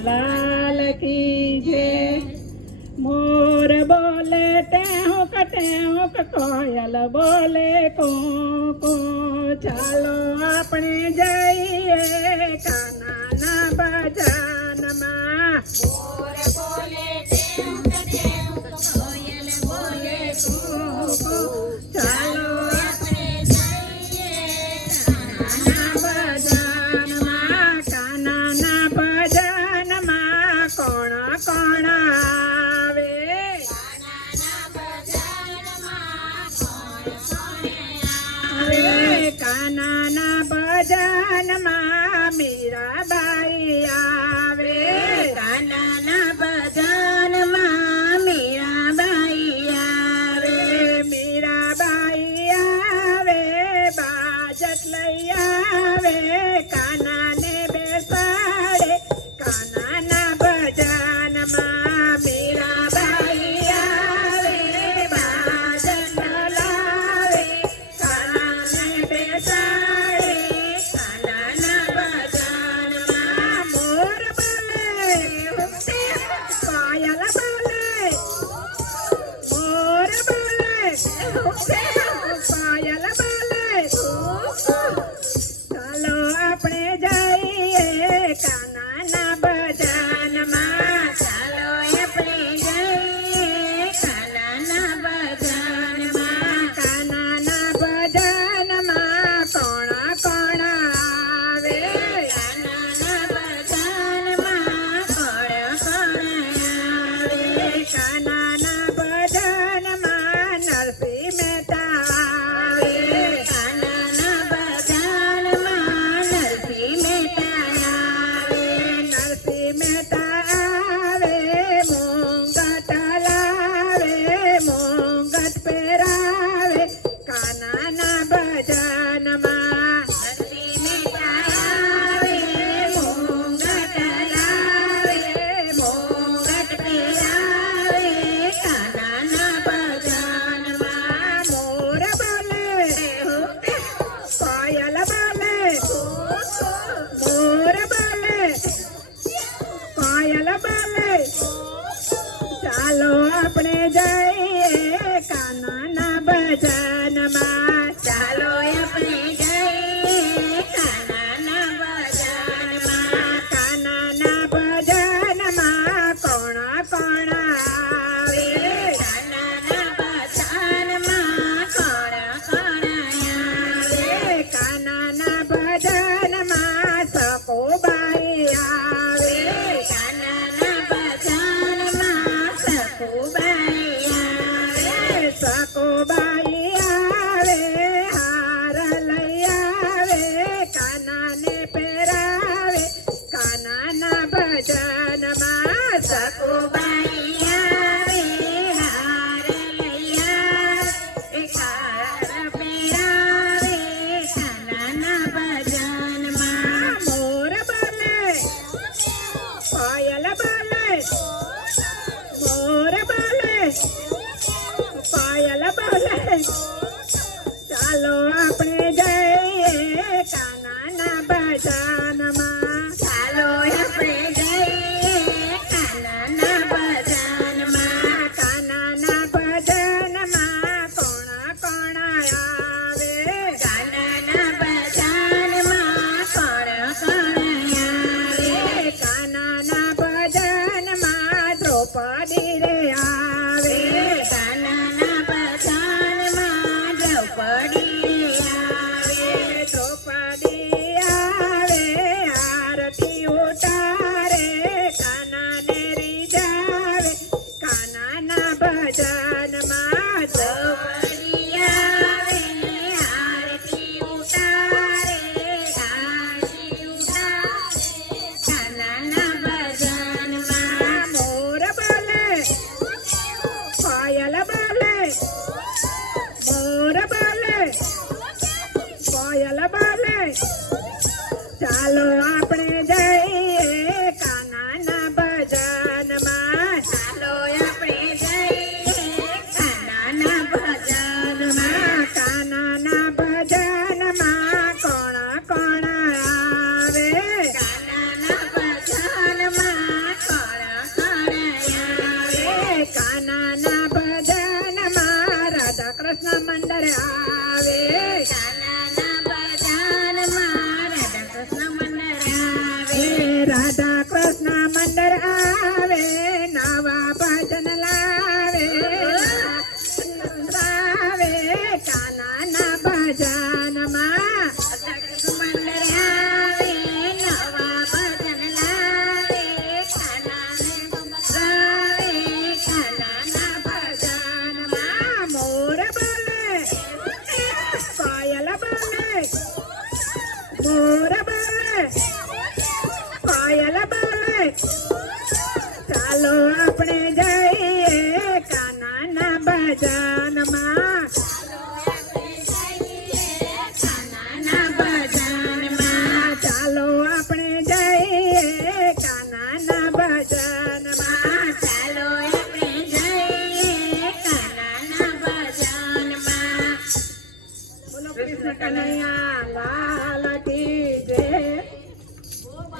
लाल की जय। मोर बोले टेहुक टेहुक कोयल बोले को चालो अपने जाइए कान्हाना भजनमा। मोर बोले टेहुक टेहुक कोयल बोले को चालो अपने जाइए कान्हाना भजनमा कोण कोण आवे। कान्हाना भजनमा मीराबाई आवे। कान्हाना भजનમાં મીરાબાઈ આવે। मीराबाई आवे बाजत लई आवे कान्हाने बेसाडे कान्हाना भजनमा। मीराबाई आवे बाजत लावे कान्हाने बेसाडे कान्हाना भजनमा। मोर बोले पायल बोले मोर बोले पायल बोले ચાલો આપણે જઈએ કાન્હાના ભજનમાં। ચાલો આપણે જઈએ કાન્હાના ભજનમાં। કાન્હાના ભજનમાં કોણ કોણ આવે। કાન્હાના ભજનમાં કોણ કોણ આવે। કાન્હાના ભજનમાં નરસિંહ મહેતા આવે। કાન્હાના ભજનમાં નરસિંહ મહેતા આવે। નરસિંહ મહેતા આવે મોંઘટ લાવે મોંઘટ પહેરાવે કાન્હાના ભજનમાં। નરસિંહ મહેતા આવે મોંઘટ લાવે મોંઘટ પહેરાવે કાન્હાના ભજનમાં। મોર બોલે પાયલ બોલે મોર બોલે પાયલ બોલે ચાલો આપણે જઈએ કાન્હાના ભજનમાં। ચાલો આપણે જઈએ કાન્હાના ભજનમાં। કાન્હાના ભજનમાં કોણ કોણ આવે। કાન્હાના ભજનમાં કોણ કોણ આવે। કાન્હાના ભજનમાં સખુબાઈ આવે। કાન્હાના ભજનમાં સખુબાઈ આવે। સખુબાઈ આવે હાર લઈ આવે કાન્હાને પહેરાવે કાન્હાના ભજનમાં। સખુબાઈ આવે હાર લઈ આવે હાર પહેરાવે કાન્હાના ભજનમાં। મોર બોલે પાયલ બોલે મોર બોલે પાયલ બોલે ચાલો આપણે જઈએ કાન્હાના ભજનમાં। ચાલો આપણે જઈએ કાન્હાના ભજનમાં। કાન્હાના ભજનમાં કોણ કોણ આવે। કાન્હાના ભજનમાં કોણ કોણ આવે। કાન્હાના ભજનમાં કૃષ્ણ મંડળ આવે કાનાના ભજનમાં રાધા કૃષ્ણ મંડળ આવે રાધા કૃષ્ણ મંડળ આવે નવા ભજન લાવે આવે કાનાના ભજનમાં મંડળ આવે નવા ભજન લાવે કાનાના ભજનમાં મોર બોલે કોયલ બોલે મોર બોલે કોયલ બોલે ચાલો આપણે જઈએ કાનાના ભજનમાં કાનાના ભજનમાં ચાલો આપણે જઈએ કાનાના ભજનમાં ચાલો આપણે જઈએ કાનાના ભજનમાં બોલો કૃષ્ણ કનૈયા લાલ